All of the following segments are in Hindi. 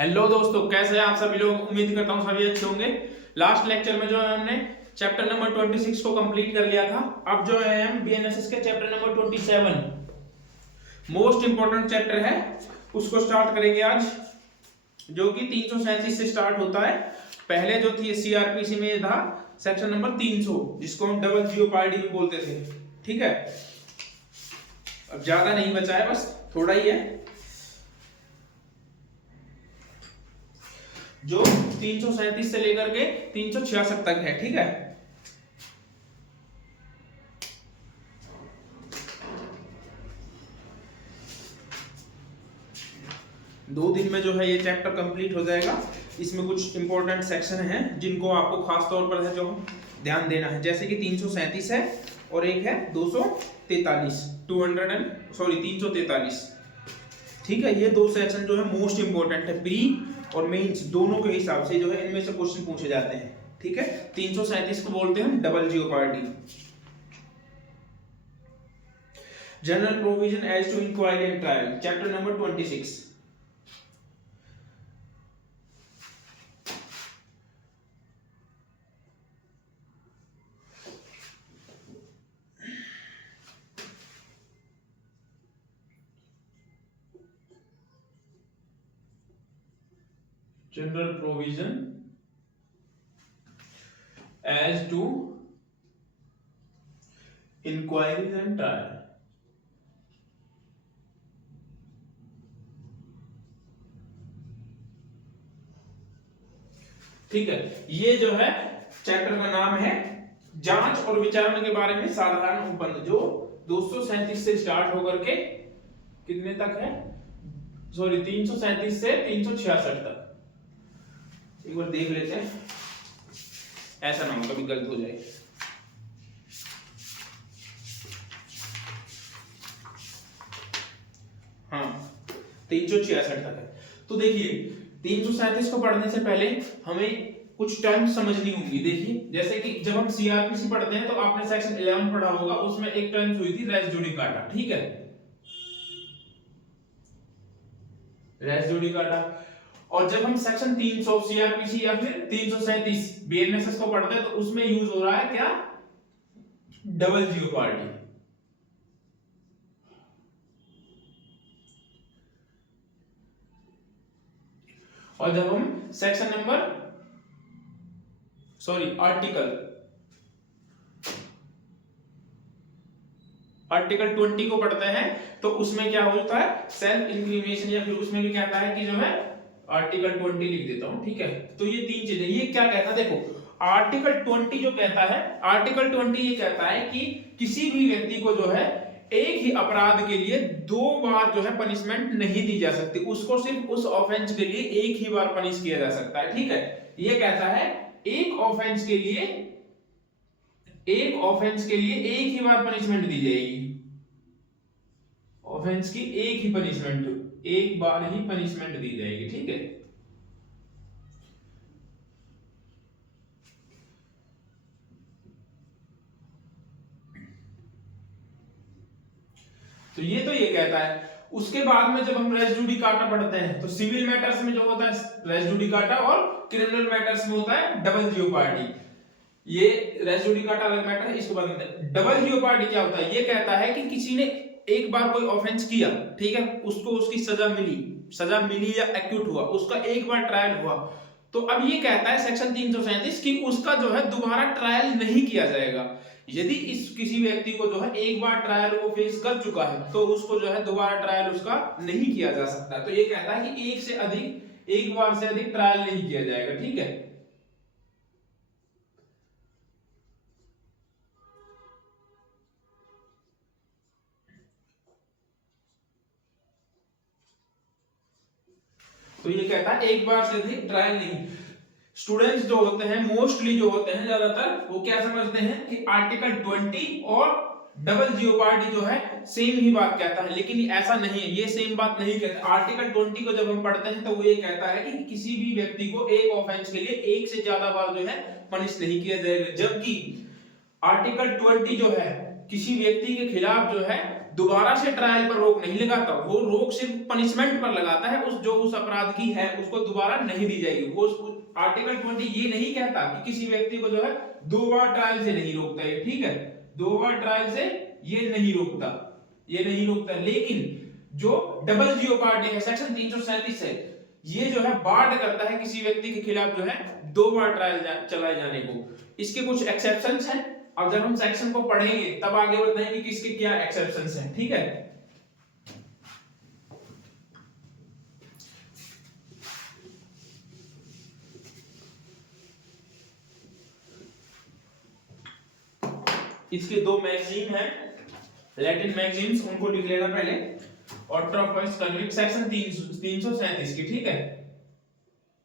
हेलो दोस्तों, कैसे हैं आप सभी लोग। उम्मीद करता हूं सभी अच्छे होंगे। लास्ट लेक्चर में जो है हमने चैप्टर नंबर 26 को कंप्लीट कर लिया था। अब जो है हम बीएनएसएस के chapter number 27 most important chapter है उसको स्टार्ट करेंगे आज, जो कि 337 से स्टार्ट होता है। पहले जो थी सीआरपीसी में था सेक्शन नंबर 300, जिसको हम डबल जियोपार्डी भी बोलते थे। ठीक है, अब ज्यादा नहीं बचा है, बस थोड़ा ही है, जो 337 से लेकर के 366 तक है। ठीक है, दो दिन में जो है ये चैप्टर कंप्लीट हो जाएगा। इसमें कुछ इंपॉर्टेंट सेक्शन हैं जिनको आपको खास तौर पर है जो ध्यान देना है, जैसे कि 337 है और एक है 243 343। ठीक है, ये दो सेक्शन जो है मोस्ट इंपॉर्टेंट है, प्री और मेंस दोनों के हिसाब से जो है इनमें से क्वेश्चन पूछे जाते हैं। ठीक है, 337 को बोलते हैं double jeopardy. General provision as to inquiry and trial, chapter number 26। General provision as to inquiry and trial. ठीक है, ये जो है चैप्टर का नाम है जांच और विचारण के बारे में साधारण उपबंध, जो 237 से स्टार्ट होकर के कितने तक है, 337 से 366 तक। एक बार देख लेते हैं, ऐसा ना हो कभी गलत हो जाए। हाँ, 366 तक है। तो देखिए 337 को पढ़ने से पहले हमें कुछ टर्म्स समझनी होंगी। देखिए, जैसे कि जब हम सीआरपीसी पढ़ते हैं तो आपने सेक्शन 11 पढ़ा होगा, उसमें एक टर्म हुई थी रेस जुडिकाटा। ठीक है, रेस जुडिकाटा। और जब हम सेक्शन 300 सीआरपीसी या फिर 337 बीएनएसएस को पढ़ते हैं तो उसमें यूज हो रहा है क्या, डबल जियोपार्डी। और जब हम सेक्शन नंबर आर्टिकल 20 को पढ़ते हैं तो उसमें क्या होता है, सेल्फ इंक्रिमिनेशन, या फिर उसमें भी कहता है कि जो है आर्टिकल 20 लिख देता हूं। ठीक है, तो ये तीन चीजें, ये क्या कहता है, देखो आर्टिकल 20 जो कहता है, आर्टिकल 20 ये कहता है कि किसी भी व्यक्ति को जो है एक ही अपराध के लिए दो बार जो है पनिशमेंट नहीं दी जा सकती, उसको सिर्फ उस ऑफेंस के लिए एक ही बार पनिश किया जा सकता है। ठीक है, ये कहता है एक ऑफेंस के लिए एक ही बार पनिशमेंट दी जाएगी। ऑफेंस की एक ही पनिशमेंट, एक बार ही पनिशमेंट दी जाएगी। ठीक है, तो ये कहता है। उसके बाद में जब हम रेस जुडिकाटा पढ़ते हैं तो सिविल मैटर्स में जो होता है रेस जुडिकाटा और क्रिमिनल मैटर्स में होता है डबल जियोपार्डी। ये रेस जुडिकाटा अलग मैटर है, इसके बाद में डबल जियोपार्डी क्या होता है, ये कहता है कि किसी ने एक बार कोई ऑफेंस किया, ठीक है, उसको उसकी सजा मिली या एक्यूट हुआ, उसका एक बार ट्रायल हुआ, तो अब ये कहता है सेक्शन 337 कि उसका जो है दोबारा ट्रायल नहीं किया जाएगा। यदि इस किसी व्यक्ति को जो है एक बार ट्रायल वो फेस कर चुका है तो उसको जो है दोबारा ट्रायल उसका नहीं किया जा सकता। तो ये कहता है कि एक बार से अधिक ट्रायल नहीं किया जाएगा। ठीक है, तो ये कहता है एक बार से अधिक ट्रायल नहीं। स्टूडेंट्स जो होते हैं, मोस्टली जो होते हैं ज्यादातर, वो क्या समझते हैं कि आर्टिकल 20 और डबल जियोपार्डी जो है सेम ही बात कहता है, लेकिन ऐसा नहीं है, ये सेम बात नहीं कहता। आर्टिकल 20 को जब हम पढ़ते हैं तो वो ये कहता है कि किसी भी व्यक्ति को एक ऑफेंस के लिए एक से ज्यादा बार जो है पनिश नहीं किया जाएगा, जबकि आर्टिकल 20 जो है किसी व्यक्ति के खिलाफ जो है दोबारा से ट्रायल पर रोक नहीं लगाता, वो रोक सिर्फ पनिशमेंट पर लगाता है, उस अपराध की है उसको दोबारा नहीं दी जाएगी। वो आर्टिकल 20 ये नहीं कहता कि किसी व्यक्ति को जो है 2 बार ट्रायल से नहीं रोकता है, ठीक है, 2 बार ट्रायल से ये नहीं रोकता, लेकिन जो डबल जियोपार्डी है सेक्शन 337 है, ये जो है बार्ड करता है किसी व्यक्ति के खिलाफ जो है 2 बार ट्रायल चलाए जाने को। इसके कुछ एक्सेप्शंस हैं, अब जब हम सेक्शन को पढ़ेंगे तब आगे बताएंगे कि इसके क्या एक्सेप्शंस हैं, ठीक है। इसके 2 मैगजीन हैं, लैटिन मैगजीन्स, उनको लिख लेना पहले। Order of first convict section 337 की, ठीक है,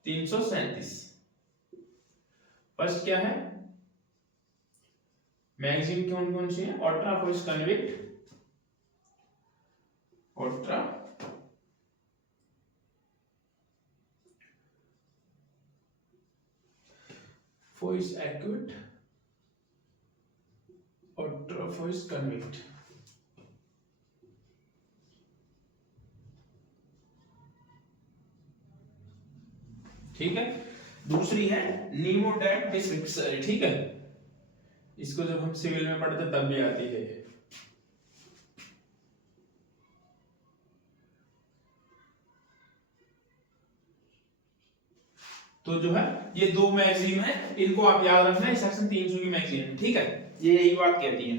337। फर्स्ट क्या है, मैगजीन कौन कौन सी है, order of first convict, order first acute, order of first convict. ठीक है, दूसरी है नीमोडेट डिस्विक्सरी, ठीक है, इसको जब हम सिविल में पढ़ते तब भी आती है। तो जो है ये 2 मैगजीन है, इनको आप याद रखना है, सेक्शन 300 की मैगजीन है, ठीक है, ये यही बात कहती है।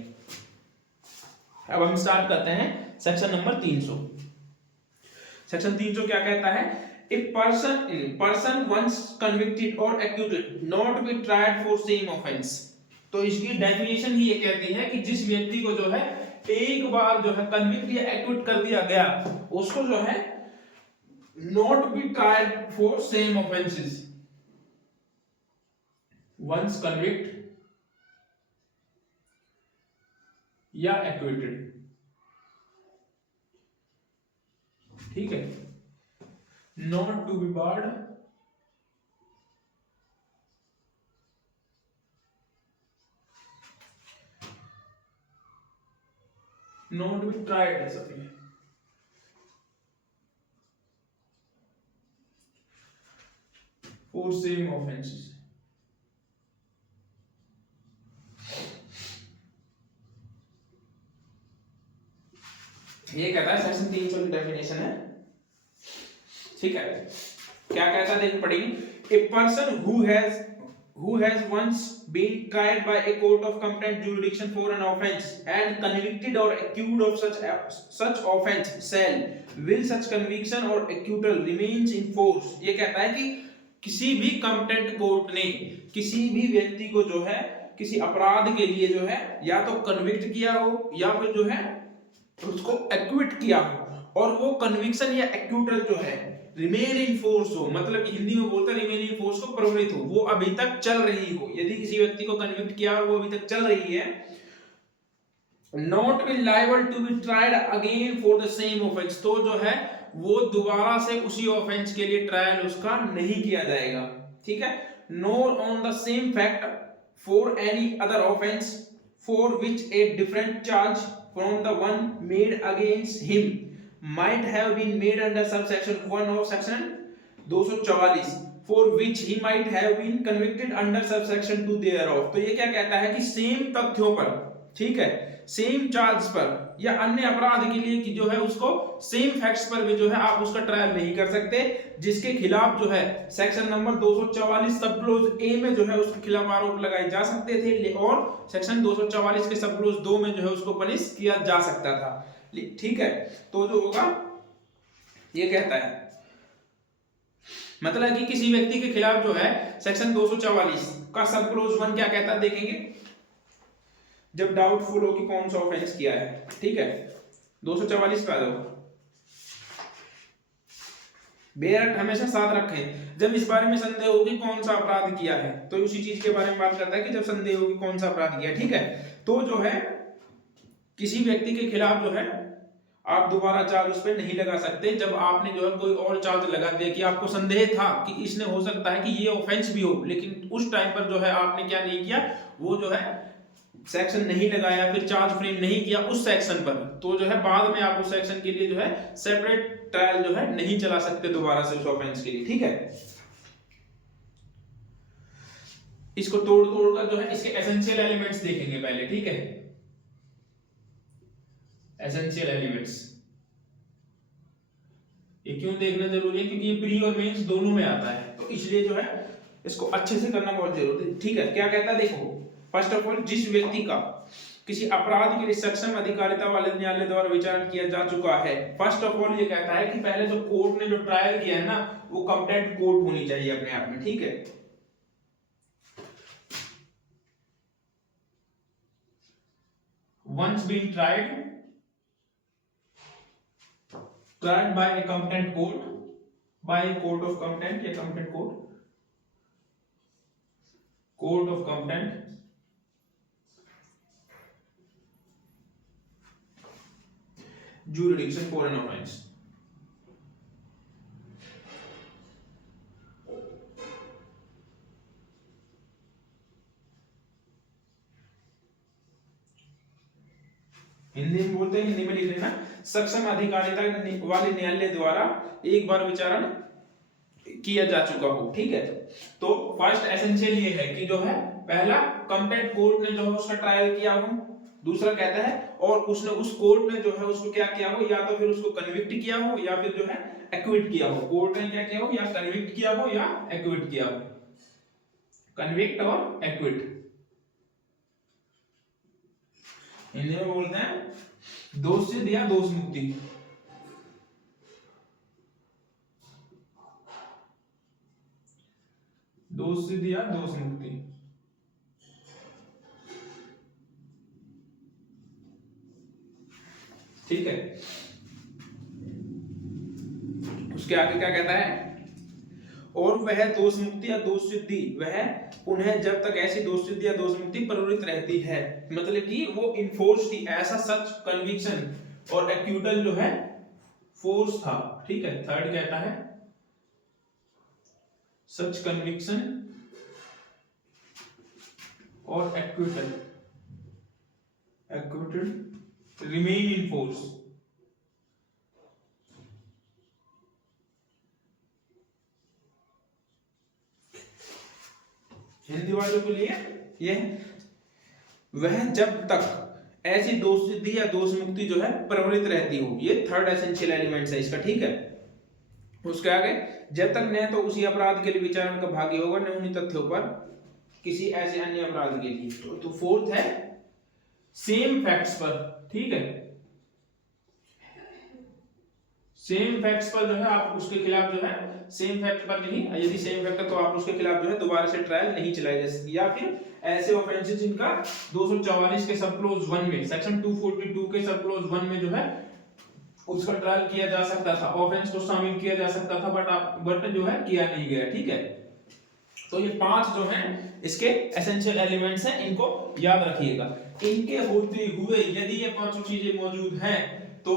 अब हम स्टार्ट करते हैं सेक्शन नंबर 300। सेक्शन 300 क्या कहता है, A person once convicted or accused not be tried for same offense। तो इसकी डेफिनेशन ही ये कहती है कि जिस व्यक्ति को जो है एक बार जो है कन्विक्ट या एक्यूट कर दिया गया, उसको जो है not be tried for same offenses। once convict या acquitted, ठीक है, not to be barred not to be tried है सभी for same offenses। ये कहता है सेक्शन 300 की डेफिनेशन है, ठीक है। क्या कहता है देखो पढ़ेंगे, a person who has once been tried by a court of competent jurisdiction for an offense and convicted or accused of such offense shall will such conviction or acquittal remains in force। ये कहता है कि किसी भी कंपेटेंट कोर्ट ने किसी भी व्यक्ति को जो है किसी अपराध के लिए जो है या तो कन्विक्ट किया हो या फिर जो है उसको एक्विट किया हो, और वो कन्विक्शन या एक्यूटल जो है रिमेन इन फोर्स हो, मतलब कि हिंदी में बोलते हैं रिमेन इन फोर्स को प्रवृत्त हो, वो अभी तक चल रही हो। यदि किसी व्यक्ति को कन्विक्ट किया और वो अभी तक चल रही है, not be liable to be tried again for the same offence, तो जो है वो दोबारा से उसी ऑफेंस के लिए ट्रायल उसका नहीं किया जाएगा, ठीक है। Nor on the same fact for any other offence for which a different charge from the one made against him might have been made under subsection 1 of section 244 for which he might have been convicted under subsection 2 thereof। तो ये क्या कहता है कि सेम तथ्यों पर, ठीक है, सेम चार्ज पर या अन्य अपराध के लिए कि जो है उसको सेम फैक्ट्स पर भी जो है आप उसका ट्रायल नहीं कर सकते, जिसके खिलाफ जो है सेक्शन नंबर 244 सब क्लोज ए में जो है उसके खिलाफ आरोप लगाए जा सकते थे, और सेक्शन 244 के सब क्लोज 2 में जो है उसको पनिश किया जा सकता था, ठीक है। तो जो होगा ये कहता है, मतलब कि किसी व्यक्ति के खिलाफ जो है सेक्शन 244 का सब क्लोज 1 क्या कहता है देखेंगे, जब डाउटफुल हो कि कौन सा ऑफेंस किया है, ठीक है, 244 पे आ जाओ। बेरट हमेशा साथ रखें, जब इस बारे में संदेह हो कि कौन सा अपराध किया है, तो उसी चीज के बारे में बात करता है कि जब संदेह हो कि कौन सा अपराध किया, ठीक है। तो जो है किसी व्यक्ति के खिलाफ जो है आप दोबारा चार्ज उस पर नहीं लगा सकते, जब आपने जो है कोई और चार्ज लगा दिया कि आपको संदेह था कि इसने हो सकता है कि ये ऑफेंस भी हो, लेकिन उस टाइम पर जो है आपने क्या नहीं किया, वो जो है सेक्शन नहीं लगाया, फिर चार्ज फ्रेम नहीं किया उस सेक्शन पर, तो जो है बाद में आप उस सेक्शन के लिए जो है सेपरेट ट्रायल जो है नहीं चला सकते दोबारा से उस ऑफेंस के लिए, ठीक है। इसको तोड़ कर जो है इसके एसेंशियल एलिमेंट्स देखेंगे पहले, ठीक है। एसेंशियल एलिमेंट्स ये क्यों देखना जरूरी है, क्योंकि ये प्री और मेंस दोनों में आता है, तो इसलिए जो है इसको अच्छे से करना बहुत जरूरी है, ठीक है। क्या कहता है देखो, फर्स्ट ऑफ ऑल जिस व्यक्ति का किसी अपराध के लिए सक्षम अधिकारिता वाले न्यायालय द्वारा विचारण किया जा चुका है, फर्स्ट ऑफ ऑल ये कहता है कि पहले जो कोर्ट ने जो ट्रायल किया है ना वो कॉम्पिटेंट कोर्ट होनी चाहिए अपने आप में, ठीक है। once been tried by a competent court, by a court of competent या competent court of competent jurisdiction for an offense। Hindi में बोलते हैं, हिंदी में लिख लेना, सक्षम अधिकारिता वाले न्यायालय द्वारा एक बार विचारण किया जा चुका हो, ठीक है। तो फर्स्ट एसेंशियल ये है कि जो है पहला कॉम्पिटेंट कोर्ट ने जो है उसका ट्रायल किया हो, दूसरा कहता है और उसने उस कोर्ट ने जो है उसको क्या किया हो, या तो फिर उसको कन्विक्ट किया हो या फिर जो है एक्विट किया हो। कोर्ट ने क्या किया हो, या कन्विक्ट किया हो या एक्विट किया हो, कन्विक्ट और एक्विट। हिंदी में बोलते हैं दोष सिद्ध या दोष मुक्ति। दोष सिद्ध या दोष मुक्ति, ठीक है। उसके आगे क्या कहता है, और वह दोष मुक्ति या दोष सिद्धि वह उन्हें जब तक ऐसी दोष सिद्धि या दोष मुक्ति प्रवृत्त रहती है, मतलब कि वो इन्फोर्स थी, ऐसा सच कन्विक्शन और एक्यूटल जो है फोर्स था, ठीक है। थर्ड कहता है सच कन्विक्शन और acquittal remain in force. Hindi वालों के लिए ये वह जब तक ऐसी दोष सिद्धि या दोष मुक्ति जो है प्रवृत्त रहती हो, ये थर्ड एसेंशियल एलिमेंट्स है इसका, ठीक है। उसके आगे जब तक न तो उसी अपराध के लिए विचारण का भागी होगा न उन्हीं तथ्यों पर किसी ऐसे अन्य अपराध के लिए। तो फोर्थ है सेम फैक्ट्स पर, ठीक है। सेम फैक्ट्स पर जो है आप उसके खिलाफ जो है सेम फैक्ट पर नहीं, यदि सेम फैक्ट है तो आप उसके खिलाफ जो है दोबारा से ट्रायल नहीं चलाए जा सकते, या फिर ऐसे ऑफेंसेस जिनका 244 के सब क्लोज 1 में, सेक्शन 242 के सब क्लोज 1 में जो है उसका ट्रायल किया जा सकता था, ऑफेंस को शामिल किया जा सकता था, बट जो है किया नहीं गया, ठीक है। तो ये 5 जो हैं इसके एसेंशियल एलिमेंट्स हैं, इनको याद रखिएगा। इनके होते हुए यदि ये 5 चीजें मौजूद हैं तो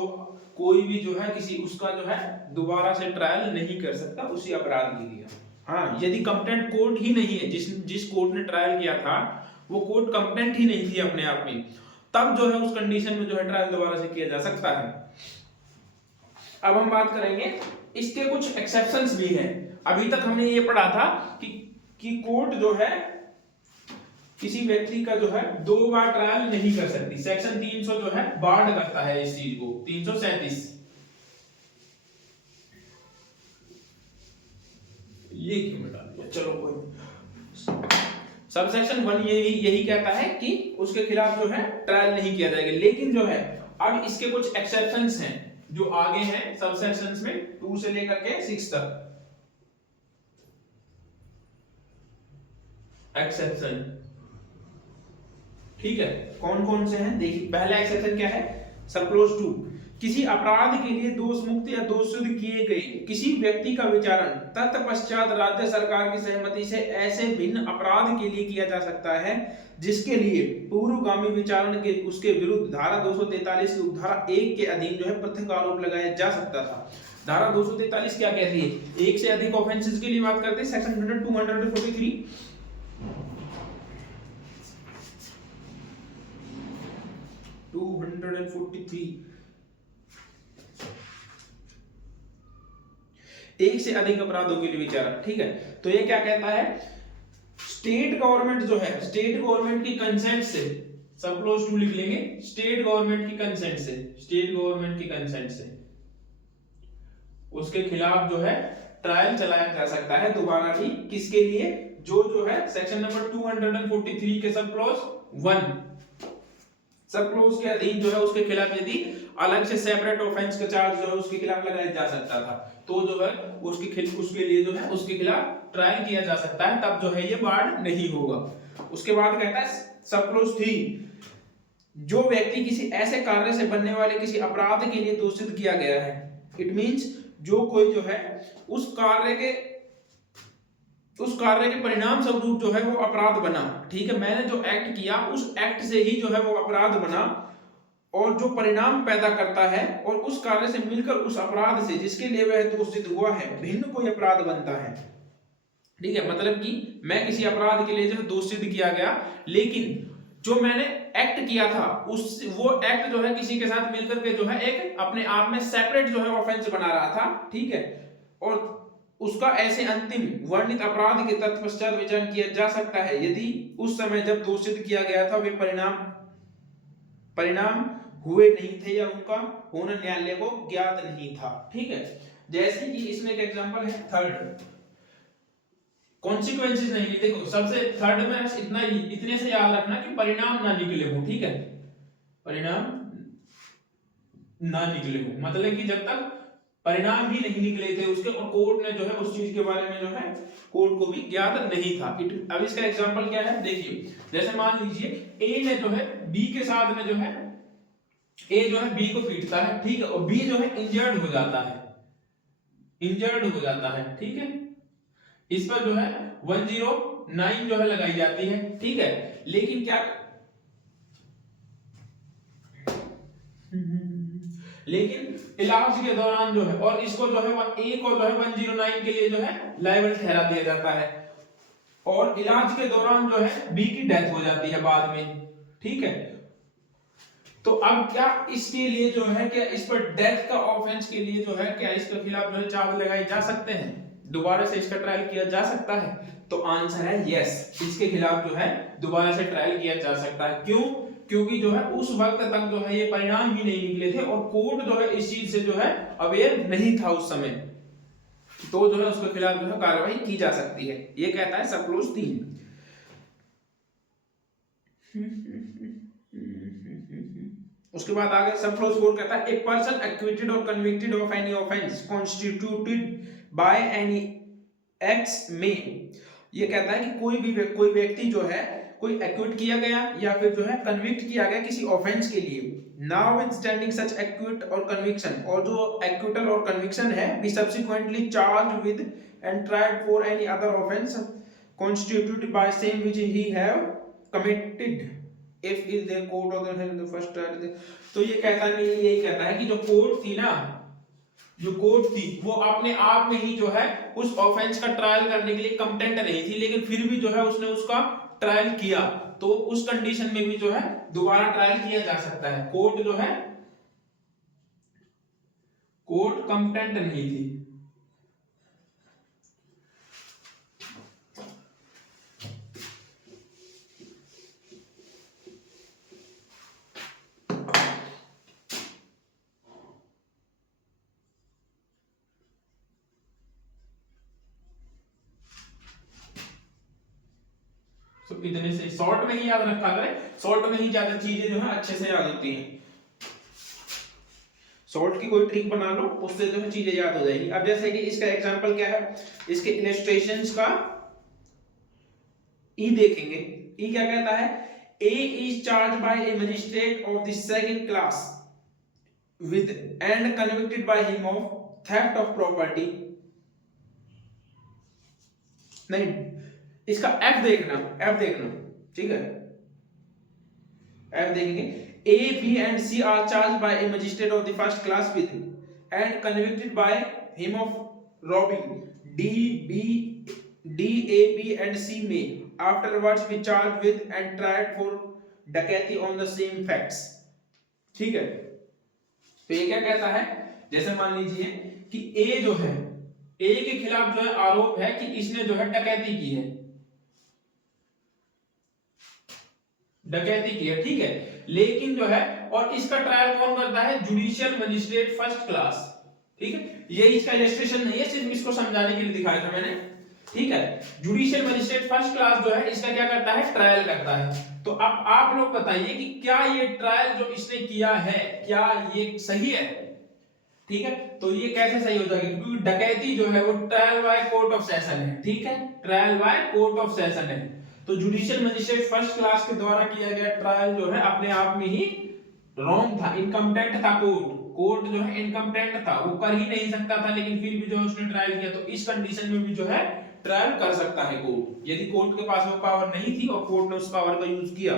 कोई भी जो है किसी उसका जो है दोबारा से ट्रायल नहीं कर सकता उसी अपराध के लिए। हाँ, यदि कंप्टेंट कोर्ट ही नहीं है, जिस कोर्ट ने ट्रायल किया था वो कोर्ट कंप्टेंट ही नहीं थी अपने आप में, तब जो है उस कंडीशन में जो है ट्रायल दोबारा से किया जा सकता है। अब हम बात करेंगे इसके कुछ एक्सेप्शंस भी हैं। अभी तक हमने ये पढ़ा था कि कोर्ट जो है किसी व्यक्ति का जो है 2 बार ट्रायल नहीं कर सकती। सेक्शन 300 जो है बार्ड करता है इस चीज को, 337 ये क्यों मिटा दिया, चलो कोई। सब सेक्शन 1 यही कहता है कि उसके खिलाफ जो है ट्रायल नहीं किया जाएगा, लेकिन जो है अब इसके कुछ एक्सेप्शंस हैं जो आगे हैं सब सेक्शंस में 2 से लेकर के 6 तक। एक्सेप्शन, ठीक है, कौन कौन से हैं देखिए। पहला एक्सेप्शन क्या है, सब क्लोज 2, किसी अपराध के लिए दोष मुक्त या दोष सिद्ध किए गए किसी व्यक्ति का विचारण तत्पश्चात राज्य सरकार की सहमति से ऐसे भिन्न अपराध के लिए किया जा सकता है जिसके लिए पूर्वगामी विचारण के उसके विरुद्ध धारा 243 की उपधारा 1 के अधीन जो है पृथक आरोप लगाया जा सकता था। धारा 243 क्या कहती है, एक से अधिक ऑफेंसेस के लिए बात करते हैं। सेक्शन 102 143 243 एक से अधिक अपराधों के लिए विचारा। ठीक है, तो ये क्या कहता है, स्टेट गवर्नमेंट जो है, स्टेट गवर्नमेंट की कंसेंट से, सब क्लोज टू लिख लेंगे, स्टेट गवर्नमेंट की कंसेंट से, स्टेट गवर्नमेंट की कंसेंट से उसके खिलाफ जो है ट्रायल चलाया जा सकता है दोबारा भी, किसके लिए, जो है सेक्शन नंबर 243 के सब क्लोज 1 सब क्लोज के अधीन जो है उसके खिलाफ यदि अलग से सेपरेट ऑफेंस का चार्ज जो है उसके खिलाफ लगाया जा सकता था, तो जो है उसके लिए जो है उसके खिलाफ ट्रायल किया जा सकता है, तब जो है ये बार्ड नहीं होगा। उसके बाद कहता है सब क्लोज 3, जो व्यक्ति किसी ऐसे कार्य से बनने वाले किसी अपराध के लिए दोषित किया गया है, इट मींस जो कोई जो है उस कार्य के परिणाम स्वरूप जो है वो अपराध बना। ठीक है, मैंने जो एक्ट किया उस एक्ट से ही जो है वो अपराध बना, और जो परिणाम पैदा करता है और उस कार्य से मिलकर उस अपराध से जिसके लिए वह दोषित हुआ है भिन्न कोई अपराध बनता है। ठीक है, मतलब कि मैं किसी अपराध के लिए जो है दोषित किया गया, लेकिन जो मैंने एक्ट किया था वो एक्ट जो है किसी के साथ मिलकर के जो है एक अपने आप में सेपरेट जो है ऑफेंस बना रहा था। ठीक है, और उसका ऐसे अंतिम वर्णित अपराध के तत्पश्चात विचार किया जा सकता है यदि उस समय जब दोषित किया गया था वे परिणाम हुए नहीं थे या उनका होना न्यायालय को ज्ञात नहीं था। ठीक है, जैसे कि इसमें एक एग्जांपल है थर्ड, कॉन्सिक्वेंसेस नहीं, देखो सबसे थर्ड में इतना इतने से याद रखना कि परिणाम ना निकले हो। ठीक है, परिणाम ना निकले हो मतलब कि जब तक परिणाम ही नहीं निकले थे उसके, और कोर्ट ने जो है उस चीज के बारे में जो है कोर्ट को भी ज्ञात नहीं था। अब इसका एग्जांपल क्या है, देखिए जैसे मान लीजिए ए ने जो है बी के साथ में जो है ए जो है बी को पीटता है। ठीक है, और बी जो है इंजर्ड हो जाता है, ठीक है, इस पर जो है 109 जो है लगाई जाती है। ठीक है, लेकिन क्या इलाज के दौरान जो है, और इसको जो है ए को जो है 109 के लिए जो है लायबल ठहरा दिया जाता है, और इलाज के दौरान जो है बी की डेथ हो जाती है बाद में। ठीक है, तो अब क्या इसके लिए जो है, क्या इस पर डेथ का ऑफेंस के लिए जो है क्या इसके खिलाफ जो है चार्ज लगाए जा सकते हैं, दोबारा से इसका ट्रायल किया जा सकता है? तो आंसर है यस, इसके खिलाफ जो है दोबारा से ट्रायल किया जा सकता है। क्यों? क्योंकि जो है उस वक्त तक जो है ये परिणाम ही नहीं निकले थे और कोर्ट जो है इस चीज से जो है अवेयर नहीं था उस समय, तो जो है उसके खिलाफ जो है कार्रवाई की जा सकती है। ये कहता है सब क्लोज 3। उसके बाद आगे सब क्लोज 4 कहता है ए पर्सन एक्विटेड और convicted of any offence constituted by any acts में, ये कहता है कि कोई व्यक्ति जो है कोई एक्विट किया गया या फिर जो है कन्विक्ट किया गया किसी ऑफेंस के लिए, notwithstanding such acquit और कन्विक्शन, और जो एक्विटल और कन्विक्शन है be subsequently charged with and tried for any other offence constituted by same which he have committed if is there court of the first trial. तो ये कहता है, यही कहता है कि जो कोर्ट थी ना, जो कोर्ट थी वो अपने आप में ही जो है उस ऑफेंस का ट्रायल करने के लिए कंपेटेंट नहीं थी, लेकिन फिर भी जो है उसने उसका ट्रायल किया, तो उस कंडीशन में भी जो है दोबारा ट्रायल किया जा सकता है। कोर्ट जो है कोर्ट कंपेटेंट नहीं थी। तो इतने से शॉर्ट में ही याद रखा करें, शॉर्ट में ही ज्यादा चीजें जो है अच्छे से याद होती हैं। शॉर्ट की कोई ट्रिक बना लो, उससे जो है चीजें याद हो जाएगी। अब जैसे कि इसका एग्जांपल क्या है, इसके इलस्ट्रेशंस का ई देखेंगे। ई क्या कहता है, A is charge by a magistrate of the second class with and convicted by him of theft of property. नहीं, इसका एफ देखना, ठीक है, एफ देखेंगे। A, B and C are charged by a magistrate of the first class with and convicted by him of robbing. D, A, B and C may afterwards be charged with and tried for dacoity on the same facts. ठीक है। तो ये क्या कहता है, जैसे मान लीजिए कि ए जो है, ए के खिलाफ जो है आरोप है कि इसने जो है डकैती की है, डकैती की है, ठीक है। लेकिन जो है, और इसका ट्रायल कौन करता है, जुडिशियल मजिस्ट्रेट फर्स्ट क्लास, ठीक है। ये इसका इलस्ट्रेशन नहीं है, सिर्फ इसको समझाने के लिए दिखाया था मैंने, ठीक है। जुडिशियल मजिस्ट्रेट फर्स्ट क्लास जो है इसका क्या करता है, ट्रायल करता है। तो अब आप लोग बताइए कि क्या ये ट्रायल जो इसने किया है, क्या ये सही है, ठीक है। तो ये कैसे सही हो जाएगा, क्योंकि डकैती जो है वो trial by court of session है, ठीक है, trial by court of session है। तो जुडिशियल मजिस्ट्रेट फर्स्ट क्लास के द्वारा किया गया ट्रायल जो है अपने आप में ही रॉन्ग था, इनकम्पेटेंट था। कोर्ट जो है इनकम्पेटेंट था, वो कर ही नहीं सकता था, लेकिन फिर भी जो उसने ट्रायल किया, तो इस कंडीशन में भी जो है ट्रायल कर सकता है कोर्ट, यदि कोर्ट के पास वो पावर नहीं थी और कोर्ट ने उस पावर का यूज किया।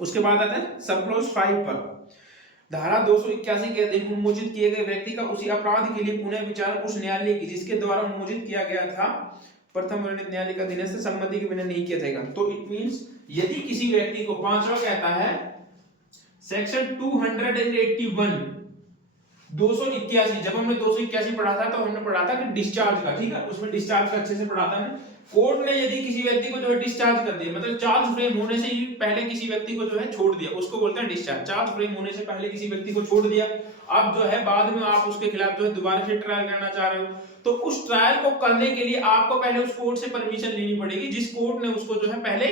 उसके बाद आता है सब क्लॉज 5 पर, धारा 281 के अधीन उन्मोचित किए गए व्यक्ति का उसी अपराध के लिए पुनः विचार उस न्यायालय की जिसके द्वारा उन्मोचित किया गया था प्रथम वर्णित न्यायालय का अधीनस्थ सम्मति के बिना नहीं किया जाएगा। तो इट मींस यदि किसी व्यक्ति को, पांचवा कहता है सेक्शन 281 281, जब हमने 281 पढ़ा था तो हमने पढ़ा था कि डिस्चार्ज का, ठीक है, उसमें डिस्चार्ज का अच्छे से पढ़ा था मैं। कोर्ट ने यदि किसी व्यक्ति को जो है डिस्चार्ज कर दिया, मतलब चार्ज फ्रेम होने से ही पहले किसी व्यक्ति को जो है छोड़ दिया, उसको बोलते हैं डिस्चार्ज। चार्ज फ्रेम होने से पहले किसी व्यक्ति को छोड़ दिया, अब जो है बाद में आप उसके खिलाफ जो है दोबारा से ट्रायल करना चाह रहे हो, तो उस ट्रायल को करने के लिए आपको पहले उस कोर्ट से परमिशन लेनी पड़ेगी, जिस कोर्ट ने उसको जो है पहले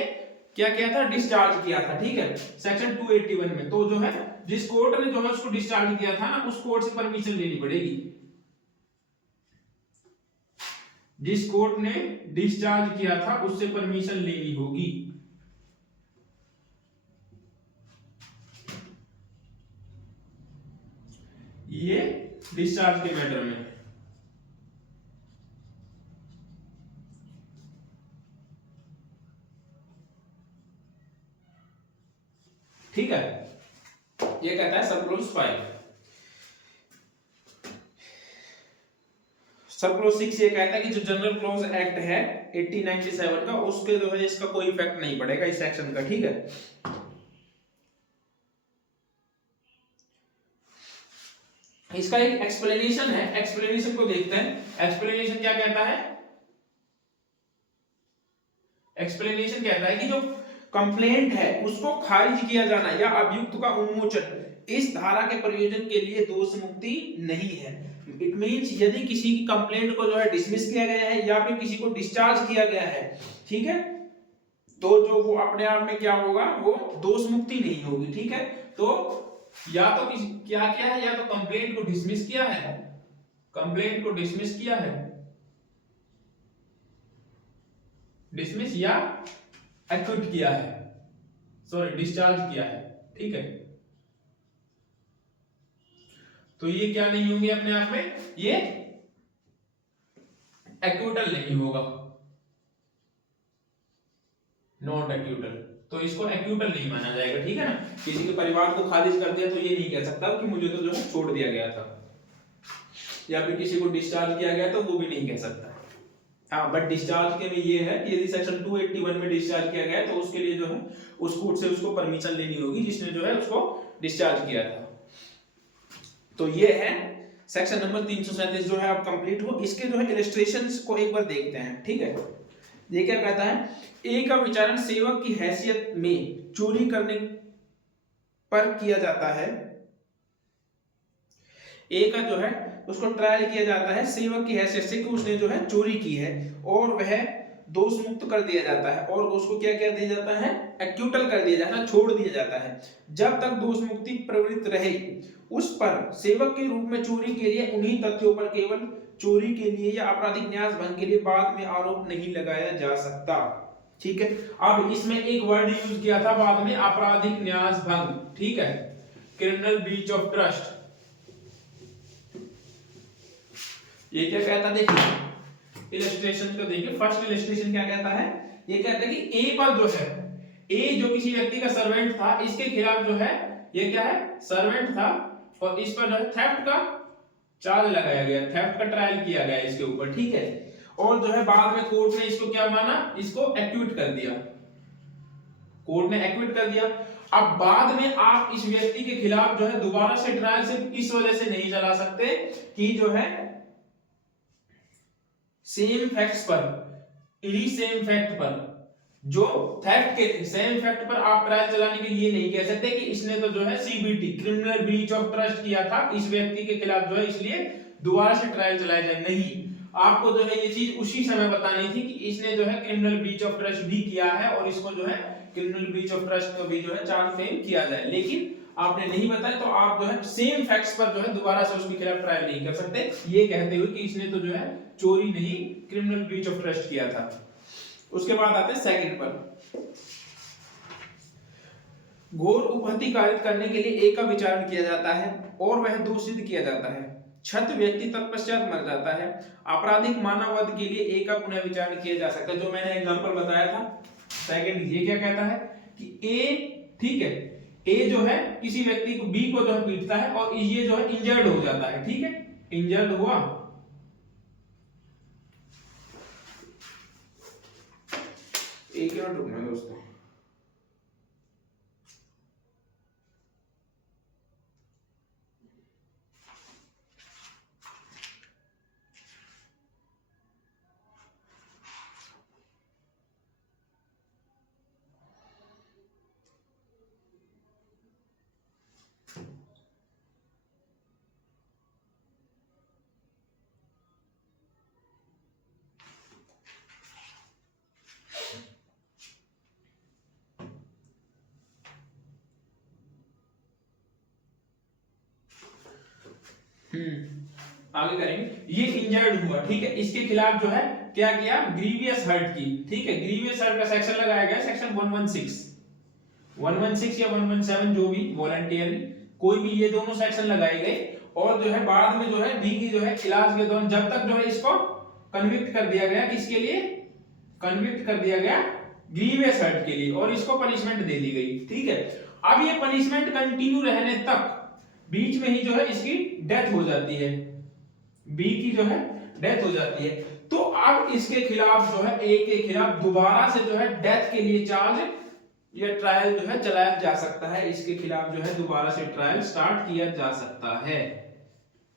क्या किया था, डिस्चार्ज किया था, ठीक है, सेक्शन 281 में। तो जो है जिस कोर्ट ने जो है उसको डिस्चार्ज किया था ना, उस कोर्ट से परमिशन लेनी पड़ेगी, जिस कोर्ट ने डिस्चार्ज किया था उससे परमिशन लेनी होगी। ये डिस्चार्ज के मैटर में, ठीक है। ये कहता है सब क्लॉज 5। सब क्लॉज 6 ये कहता है कि जो जनरल क्लॉज एक्ट है 1897 का, उसके जो है इसका कोई इफेक्ट नहीं पड़ेगा इस सेक्शन का, ठीक है। इसका एक एक्सप्लेनेशन है, एक्सप्लेनेशन को देखते हैं। एक्सप्लेनेशन क्या कहता है, एक्सप्लेनेशन कहता है कि जो कंप्लेंट है उसको खारिज किया जाना या अभियुक्त का उन्मोचन इस धारा के प्रयोजन के लिए दोष मुक्ति नहीं है। इट मींस यदि किसी की कंप्लेंट को जो है डिसमिस किया गया है या फिर किसी को डिस्चार्ज किया गया है, ठीक है, तो जो वो अपने आप में क्या होगा, वो दोष मुक्ति नहीं होगी, ठीक है। तो या तो क्या क्या है, या तो कंप्लेंट को डिसमिस किया है, कंप्लेंट को डिसमिस किया है, डिसमिस या एक्विट किया है, सॉरी डिस्चार्ज किया है, ठीक है। तो ये क्या नहीं होंगे अपने आप में, ये एक्विटल नहीं होगा, नॉट एक्विटल, तो इसको एक्विटल नहीं माना जाएगा, ठीक है ना। किसी के परिवार को खारिज कर दिया तो ये नहीं कह सकता कि मुझे तो जो है छोड़ दिया गया था, या फिर किसी को डिस्चार्ज किया गया तो वो भी नहीं कह सकता। हाँ, बट डिस्चार्ज के में ये है कि यदि सेक्शन 281 में डिस्चार्ज किया गया तो उसके लिए जो है उस कोर्ट से उसको परमिशन लेनी होगी जिसने जो है उसको डिस्चार्ज किया था। तो ये है सेक्शन नंबर 337 जो है अब कंप्लीट हो। इसके जो है इलस्ट्रेशंस को एक बार देखते हैं, ठीक है। ये क्या कहता है, ए का विचारण सेवक की हैसियत में चोरी करने पर किया जाता है। ए का जो है उसको ट्रायल किया जाता है सेवक की हैसियत से कि उसने जो है चोरी की है, और वह दोष मुक्त कर दिया जाता है, और उसको क्या क्या दिया जाता है, एक्यूटल कर दिया जाता है, छोड़ दिया जाता है। जब तक दोष मुक्ति प्रवृत्त रहे उस पर सेवक के रूप में चोरी के लिए उन्हीं तथ्यों पर केवल चोरी के लिए या आपराधिक न्यास भंग के लिए बाद में आरोप नहीं लगाया जा सकता, ठीक है। अब इसमें एक वर्ड यूज किया था बाद में, आपराधिक न्यास भंग, ठीक है, क्रिमिनल ब्रीच ऑफ ट्रस्ट। ये क्या कहता है, देखिए इलस्ट्रेशन को देखिए। फर्स्ट इलस्ट्रेशन क्या कहता है, ये कहता है कि ए पर जो है, ए जो किसी व्यक्ति का सर्वेंट था, इसके खिलाफ जो है ये क्या है, सर्वेंट था, और इस पर जो है थेफ्ट का चार्ज लगाया गया, थेफ्ट का ट्रायल किया गया इसके ऊपर, ठीक है। और जो है बाद में कोर्ट ने इसको क्या माना, इसको एक्यूट कर दिया, कोर्ट ने एक्विट कर दिया। अब बाद में आप इस व्यक्ति के खिलाफ जो है दोबारा से ट्रायल सिर्फ इस वजह से नहीं चला सकते कि जो है सेम फैक्ट्स पर, इन्हीं सेम फैक्ट पर, जो थेफ्ट के सेम फैक्ट पर आप ट्रायल चलाने के लिए नहीं कह सकते कि इसने तो जो है CBT, criminal breach of trust किया था इस व्यक्ति के खिलाफ जो है, इसलिए दोबारा से ट्रायल चलाया जाए। नहीं, आपको जो है ये चीज उसी समय बतानी थी कि इसने जो है क्रिमिनल ब्रीच ऑफ ट्रस्ट भी किया है और इसको जो है क्रिमिनल ब्रीच ऑफ ट्रस्ट का भी जो है चार्ज फ्रेम किया जाए, लेकिन आपने नहीं बताया, तो आप जो है सेम फैक्ट्स पर जो है दोबारा से उसके खिलाफ ट्रायल नहीं कर सकते, ये कहते हुए कि इसने तो जो है चोरी नहीं, क्रिमिनल ब्रीच ऑफ ट्रस्ट किया था। उसके बाद आते हैं सेकंड पर, घोर उपहति कारित करने के लिए ए का विचारण किया जाता है और वह दोष सिद्ध किया जाता है, छत व्यक्ति तत्पश्चात मर जाता है, आपराधिक मानववध के लिए ए का पुनः विचारण किया जा सकता है। जो मैंने एग्जांपल बताया था सेकंड, ये क्या कहता है कि ए, ठीक है, ए जो है किसी व्यक्ति को, बी को जो है पीटता है और ये जो है इंजर्ड हो जाता है, ठीक है, इंजर्ड हुआ, एक मिनट रुकना दोस्तों। आगे करेंगे। ये इंजर्ड हुआ, ठीक है, इसके खिलाफ जो है क्या किया, ग्रीवियस हर्ट की, ठीक है, ग्रीवियस हर्ट का सेक्शन लगाया गया सेक्शन 116 या 117, जो भी वॉलंटियरली, कोई भी, ये दोनों सेक्शन लगाए गए और जो है बाद में जो है डी की जो है इलाज के दौरान जब तक जो है इसको कन्विक्ट कर दिया गया, किसके लिए कन्विक्ट कर दिया गया, ग्रीवियस हर्ट के लिए, और इसको पनिशमेंट दे दी गई, ठीक है। अब ये पनिशमेंट कंटिन्यू रहने तक बीच में ही जो है इसकी डेथ हो जाती है, बी की जो है डेथ हो जाती है, तो अब इसके खिलाफ जो है ए के खिलाफ दोबारा से जो है डेथ के लिए चार्ज या ट्रायल जो है चलाया जा सकता है, इसके खिलाफ जो है दोबारा से ट्रायल स्टार्ट किया जा सकता है,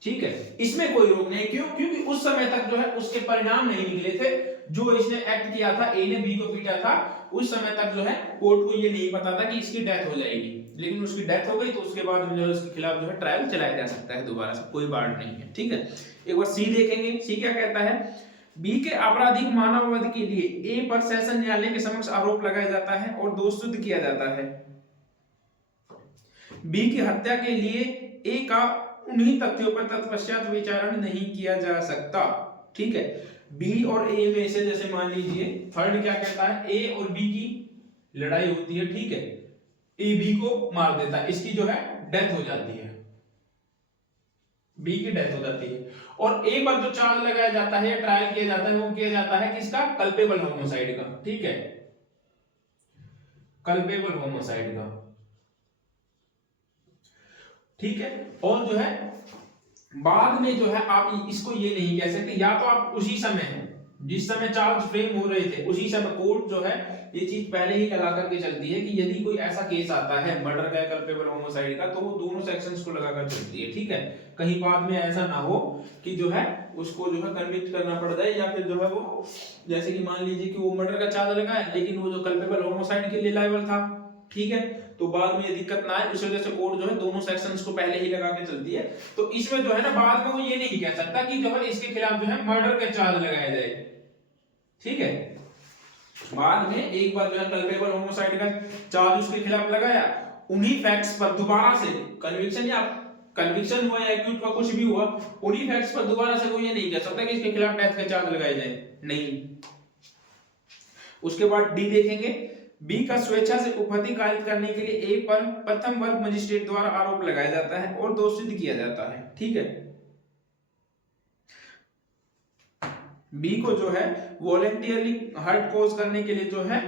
ठीक है, इसमें कोई रोक नहीं। क्यों? क्योंकि उस समय तक जो है उसके परिणाम नहीं निकले थे, जो इसने एक्ट किया था, ए ने बी को पीटा था, उस समय तक जो है कोर्ट को ये नहीं पता था कि इसकी डेथ हो जाएगी, लेकिन उसकी डेथ हो गई तो उसके बाद जो है उसके खिलाफ जो है ट्रायल चलाया जा सकता है दोबारा से, कोई बात नहीं है, ठीक है। एक बार सी देखेंगे, सी क्या कहता है, बी के आपराधिक मानववध के लिए ए पर सेशन न्यायालय के समक्ष आरोप लगाया जाता है और दोष सिद्ध किया जाता है। बी की हत्या के लिए ए का उन्हीं तथ्यों पर तत्पश्चात विचारण नहीं किया जा सकता, ठीक है। बी और ए में से, जैसे मान लीजिए थर्ड क्या कहता है, ए और बी की लड़ाई होती है, ठीक है, ए बी को मार देता है, इसकी जो है डेथ हो जाती है, बी की डेथ हो जाती है, और एक बार जो चार्ज लगाया जाता है या ट्रायल किया जाता है वो किया जाता है किसका, कल्पेबल होमोसाइड का, ठीक है, कल्पेबल होमोसाइड का, ठीक है। और जो है बाद में जो है आप इसको ये नहीं कह सकते, या तो आप उसी समय जिस समय चार्ज फ्रेम हो रहे थे उसी समय कोर्ट जो है ये चीज पहले ही लगा करके चलती है कि यदि कोई ऐसा केस आता है मर्डर का, कल्पेबल होमोसाइड का, तो वो दोनों सेक्शंस को लगाकर चलती है, ठीक है। कहीं बाद में ऐसा ना हो कि जो है उसको जो है कन्विक्ट करना पड़ जाए, या फिर जो है वो, जैसे कि मान लीजिए कि वो मर्डर का चार्ज लगा है लेकिन वो जो कल्पेबल होमोसाइड के लिए लायबल था, ठीक है, तो बाद में ये दिक्कत ना आए, इस वजह से कोर्ट जो है दोनों सेक्शंस को पहले ही लगा के चलती है। तो इसमें जो है ना बाद में वो ये नहीं कह सकता कि जो है इसके खिलाफ जो है मर्डर का चार्ज लगाया जाए, ठीक है। बाद में एक बार जो है कल्पेबल होमोसाइड का चार्ज उसके खिलाफ लगाया, उन्हीं फैक्ट्स पर दोबारा से कन्विक्शन या कन्विक्शन हुआ या एक्यूट का कुछ भी हुआ, उन्हीं फैक्ट्स पर दोबारा से वो ये नहीं कह सकता कि इसके खिलाफ डेथ का चार्ज लगाया जाए, नहीं। उसके बाद डी देखेंगे, बी का स्वेच्छा से उपहति कारित करने के लिए ए पर प्रथम वर्ग मजिस्ट्रेट द्वारा आरोप लगाया जाता है और दोष सिद्ध किया जाता है, ठीक है। बी को जो है वॉलेंटियरली हर्ट कॉज करने के लिए जो है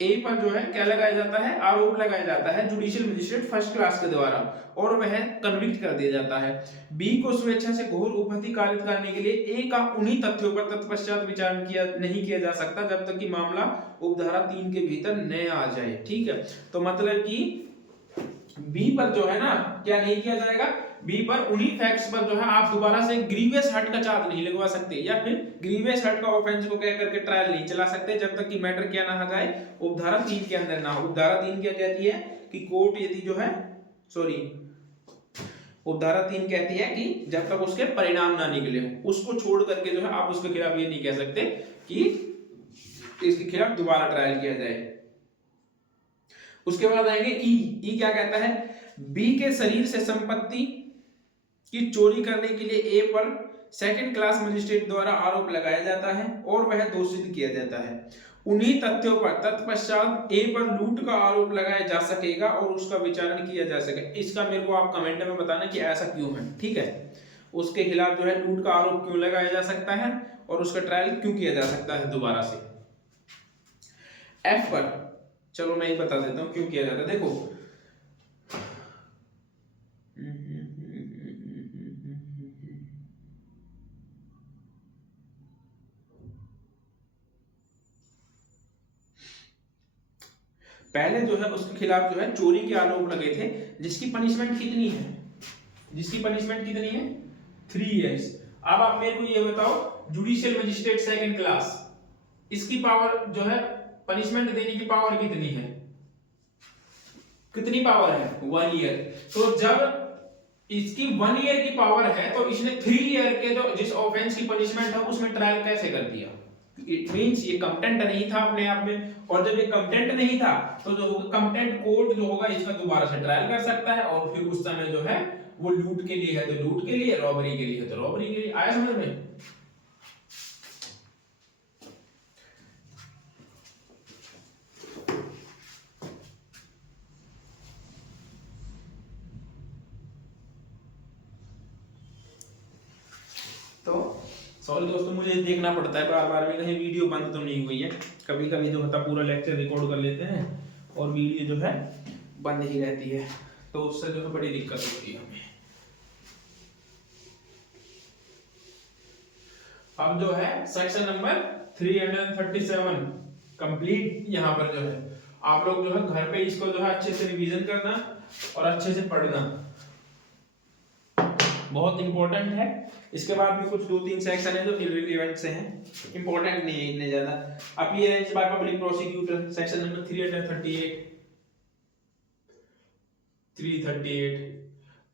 ए पर जो है क्या लगाया जाता है, आरोप लगाया जाता है जुडिशियल मजिस्ट्रेट फर्स्ट क्लास के द्वारा और वह कन्विक्ट कर दिया जाता है। बी को स्वेच्छा से घोर उपहति कारित करने के लिए ए का उन्हीं तथ्यों पर तत्पश्चात विचार नहीं किया जा सकता जब तक कि मामला उपधारा 3 के भीतर न आ जाए। ठीक है, तो मतलब कि बी पर जो है ना क्या नहीं किया जाएगा, बी पर उन्हीं फैक्ट्स पर जो है आप दोबारा से ग्रीवियस हर्ट का चार्ज नहीं लगवा सकते या फिर ग्रीवियस हर्ट का ऑफेंस को कह करके ट्रायल नहीं चला सकते जब तक कि मैटर क्या ना आ जाए, उपधारा 3 के अंदर ना हो। उपधारा 3 क्या कहती है कि कोर्ट यदि जो है उपधारा 3 कहती है कि जब तक उसके परिणाम ना निकले हो उसको छोड़ करके जो है आप उसके खिलाफ ये नहीं कह सकते कि इसके खिलाफ दोबारा ट्रायल किया जाए। उसके बाद आएंगे ई क्या कहता है, बी के शरीर से संपत्ति की चोरी करने के लिए ए पर सेकंड क्लास मजिस्ट्रेट द्वारा आरोप लगाया जाता है और वह दोषित किया जाता है। उन्हीं तथ्यों पर तत्पश्चात ए पर लूट का आरोप लगाया जा सकेगा और उसका विचारण किया जा सके। इसका मेरे को आप कमेंट में बताना कि ऐसा क्यों है। ठीक है, उसके खिलाफ जो है लूट का आरोप क्यों लगाया जा सकता है और उसका ट्रायल क्यों किया जा सकता है दोबारा से। एफ पर चलो मैं ये बता देता हूं क्यों किया जाता है। देखो पहले जो है उसके खिलाफ जो है चोरी के आरोप लगे थे जिसकी पनिशमेंट कितनी है, जिसकी पनिशमेंट कितनी है 3 इयर्स। अब आप मेरे को ये बताओ जुडिशियल मजिस्ट्रेट सेकंड क्लास इसकी पावर जो है पनिशमेंट देने की पावर कितनी है, कितनी पावर है 1 ईयर। तो जब इसकी 1 ईयर की पावर है तो इसने 3 ईयर के जो जिस ऑफेंस की पनिशमेंट है उसमें ट्रायल कैसे कर दिया। इट मींस ये कंटेंट नहीं था अपने आप में, और जब ये कंटेंट नहीं था तो जो कंटेंट कोर्ट जो होगा इसका दोबारा से ट्रायल कर सकता है और फिर उस समय जो है वो लूट के लिए है तो लूट के लिए, रॉबरी के लिए है तो रॉबरी के लिए। आया समझ में। तो सॉरी दोस्तों मुझे देखना पड़ता है बार बार में कहीं वीडियो बंद तो नहीं हुई है, कभी कभी जो होता पूरा लेक्चर रिकॉर्ड कर लेते हैं और वीडियो जो है बंद ही रहती है तो उससे जो है बड़ी दिक्कत होती है हमें। अब जो है सेक्शन नंबर 337 कंप्लीट। यहाँ पर जो है आप लोग जो है घर पे इसको जो है अच्छे से रिवीजन करना और अच्छे से पढ़ना, बहुत इंपॉर्टेंट है। इसके बाद में कुछ 2-3 सेक्शन है जो इररिलेवेंट से हैं, इंपॉर्टेंट नहीं है इतने ज्यादा। Appearance by public prosecutor section number 338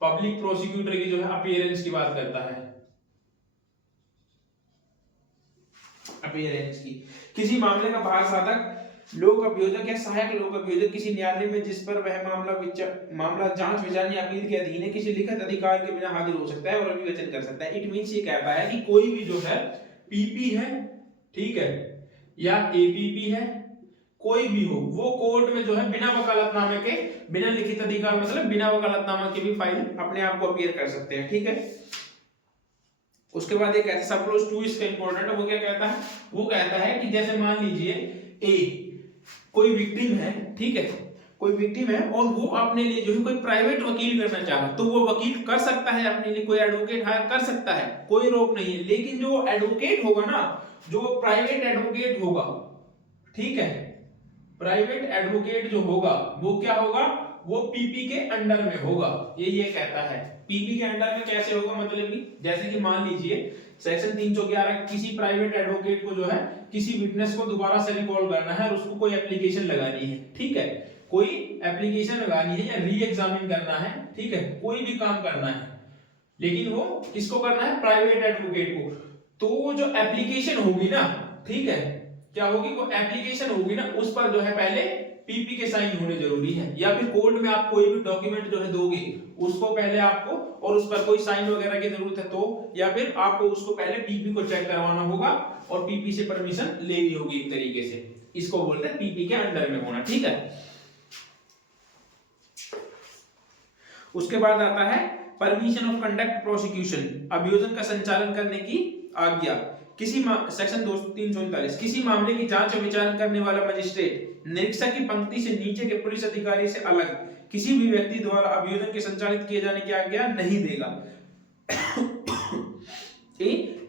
public prosecutor की जो है अपीयरेंस की बात करता है। अपीयरेंस की किसी मामले का भाग साधक लोक अभियोजक या सहायक लोक अभियोजक किसी न्यायालय में जिस पर वह मामला जांच विचार या अपील के अधीन है किसी लिखित अधिकार के बिना हाजिर हो सकता है और अभिवचन कर सकता है। इट मींस ये कहता है कि कोई भी जो है पीपी है, ठीक है, या एपीपी है, कोई भी हो वो कोर्ट में जो है बिना वकालतनामे के, बिना लिखित अधिकार मतलब बिना वकालतनामा के भी फाइल अपने आप को अपीयर कर सकते हैं। ठीक है, उसके बाद ये कहता है सब क्लोज 2 इसका इंपॉर्टेंट है। वो क्या कहता है, वो कहता है कि जैसे मान लीजिए ए कोई विक्टिम है, ठीक है, कोई विक्टिम है और वो अपने लिए जो है कोई प्राइवेट वकील करना चाहा तो वो वकील कर सकता है, अपने लिए कोई एडवोकेट हायर कर सकता है, कोई रोक नहीं है। लेकिन जो एडवोकेट होगा ना, जो प्राइवेट एडवोकेट होगा, ठीक है, प्राइवेट एडवोकेट जो होगा वो क्या होगा, वो पीपी के अंडर में होगा। ये कहता है पीपी के अंडर में कैसे होगा, मतलब कि जैसे कि मान लीजिए सेक्शन 311 किसी प्राइवेट एडवोकेट को जो है किसी विटनेस को दोबारा से रिकॉल करना है और उसको कोई एप्लीकेशन लगानी है, ठीक है, कोई एप्लीकेशन लगानी है या री एग्जामिन करना है, ठीक है, कोई भी काम करना है, लेकिन वो किसको करना है, प्राइवेट एडवोकेट को। तो वो जो एप्लीकेशन होगी ना, ठीक है, क्या होगी, वो एप्लीकेशन होगी ना, उस पर जो है पहले पीपी के साइन होने जरूरी है। या फिर कोर्ट में आप कोई भी डॉक्यूमेंट जो है दोगे उसको पहले आपको, और उस पर कोई साइन वगैरह की जरूरत है तो, या फिर आपको उसको पहले पीपी को चेक करवाना होगा और पीपी से परमिशन लेनी होगी एक तरीके से। इसको बोलते हैं पीपी के अंडर में होना, ठीक है। उसके बाद आता है परमिशन ऑफ कंडक्ट प्रोसिक्यूशन, अभियोजन का संचालन करने की आज्ञा। किसी सेक्शन 339 किसी मामले की जांच और विचार करने वाला मजिस्ट्रेट निरीक्षक की पंक्ति से नीचे के पुलिस अधिकारी से अलग किसी भी व्यक्ति द्वारा अभियोजन के संचालित किए जाने की आज्ञा नहीं देगा।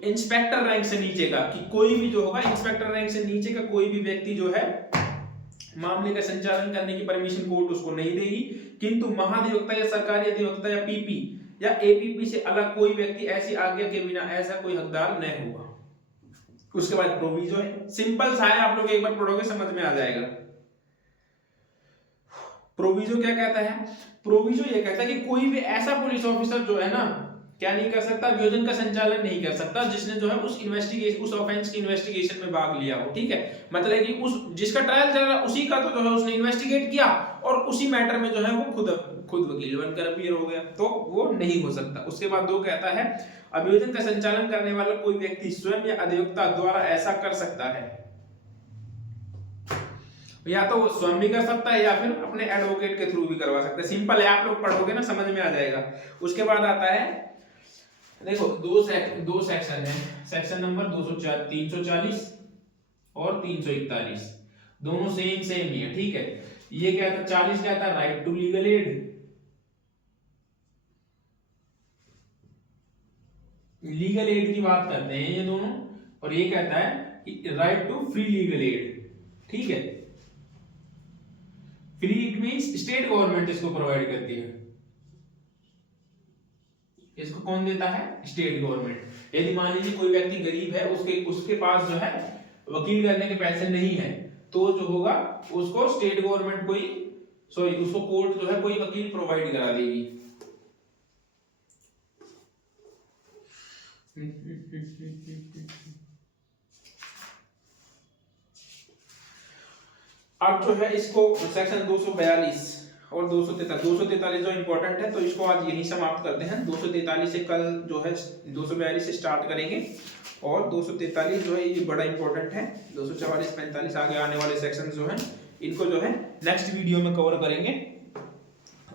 इंस्पेक्टर रैंक से नीचे का कि कोई भी जो होगा इंस्पेक्टर रैंक से नीचे का कोई भी व्यक्ति जो है मामले का संचालन करने की परमिशन कोर्ट उसको नहीं देगी, किंतु महाधिवक्ता या सरकारी अधिवक्ता या पीपी या एपीपी से अलग कोई व्यक्ति ऐसी आज्ञा के बिना ऐसा कोई हकदार न होगा। उसके बाद प्रोविजो है, सिंपल सा है, आप लोग एक बार पढ़ोगे समझ में आ जाएगा। प्रोविजो क्या कहता है? प्रोविजो ये कहता है कि कोई भी ऐसा पुलिस ऑफिसर जो है ना क्या नहीं कर सकता, अभियोजन का संचालन नहीं कर सकता जिसने जो है उस इन्वेस्टिगेशन उस ऑफेंस की इन्वेस्टिगेशन में भाग लिया हो। ठीक है, मतलब कि उस जिसका ट्रायल चल रहा है उसी का तो जो है उसने इन्वेस्टिगेट किया और उसी मैटर में जो है वो खुद वकील बनकर अपीयर हो गया, तो वो नहीं हो सकता। उसके बाद 2 कहता है अभियोजन का संचालन करने वाला कोई व्यक्ति स्वयं या अधिवक्ता द्वारा ऐसा कर सकता है, या तो वो स्वयं भी कर सकता है या फिर अपने एडवोकेट के थ्रू भी करवा सकता है। सिंपल है, आप लोग पढ़ोगे ना समझ में आ जाएगा। उसके बाद आता है देखो दो सेक्शन है, सेक्शन नंबर 340 और 341, दोनों सेम ही है। ठीक है, ये क्या था 40 क्या था, right to legal aid, legal aid की बात करते हैं ये दोनों, और ये कहता है कि right to free legal aid. ठीक है, free it means state government इसको प्रोवाइड करती है, इसको कौन देता है, स्टेट गवर्नमेंट। यदि मान लीजिए कोई व्यक्ति गरीब है, उसके पास जो है वकील करने के पैसे नहीं है, तो जो होगा उसको स्टेट गवर्नमेंट उसको कोर्ट जो है कोई वकील प्रोवाइड करा देगी। अब जो है इसको सेक्शन 242 और 243 जो इंपॉर्टेंट है, तो इसको आज यही समाप्त करते हैं। 243 से कल जो है 242 से स्टार्ट करेंगे, और 243 जो है ये बड़ा इंपॉर्टेंट है। 244 45 आगे आने वाले सेक्शन जो है इनको जो है नेक्स्ट वीडियो में कवर करेंगे।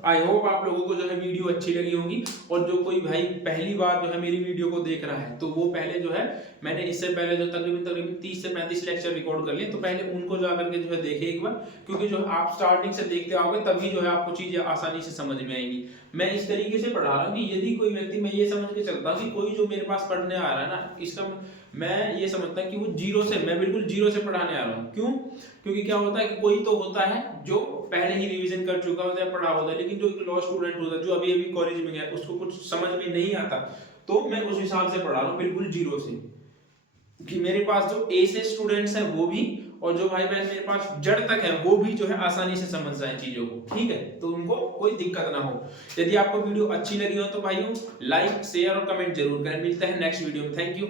आई होप आप लोगों को जो है वीडियो अच्छी लगी होगी, और जो कोई भाई पहली बार जो है मेरी वीडियो को देख रहा है, तो वो पहले जो है मैंने इससे पहले जो तकरीबन 30 से 35 लेक्चर रिकॉर्ड कर लिए, तो पहले उनको जाकर के जो है देखे एक बार, क्योंकि जो आप स्टार्टिंग से देखते आओगे तभी जो है आपको चीजें आसानी से समझ में आएंगी। मैं इस तरीके से पढ़ा रहा हूँ कि यदि कोई व्यक्ति, मैं ये समझ के चलता हूँ कि कोई जो मेरे पास पढ़ने आ रहा है ना, इसका मैं ये समझता हूँ कि वो मैं बिल्कुल जीरो से पढ़ाने आ रहा हूँ। क्यों? क्योंकि क्या होता है कि कोई तो होता है जो पहले ही रिवीजन कर चुका होता है, पढ़ा होता है, लेकिन जो लॉ स्टूडेंट होता है जो अभी कॉलेज में गया, उसको कुछ समझ में नहीं आता, तो मैं उस हिसाब से पढ़ा रहा हूँ बिल्कुल जीरो से, कि मेरे पास जो ए से स्टूडेंट्स हैं वो भी, और जो भाई बहन मेरे पास जड़ तक है वो भी जो है आसानी से समझ जाए चीजों को। ठीक है, तो उनको कोई दिक्कत ना हो। यदि आपको वीडियो अच्छी लगी हो तो भाइयों लाइक शेयर और कमेंट जरूर करें। मिलते हैं नेक्स्ट वीडियो में। Thank you.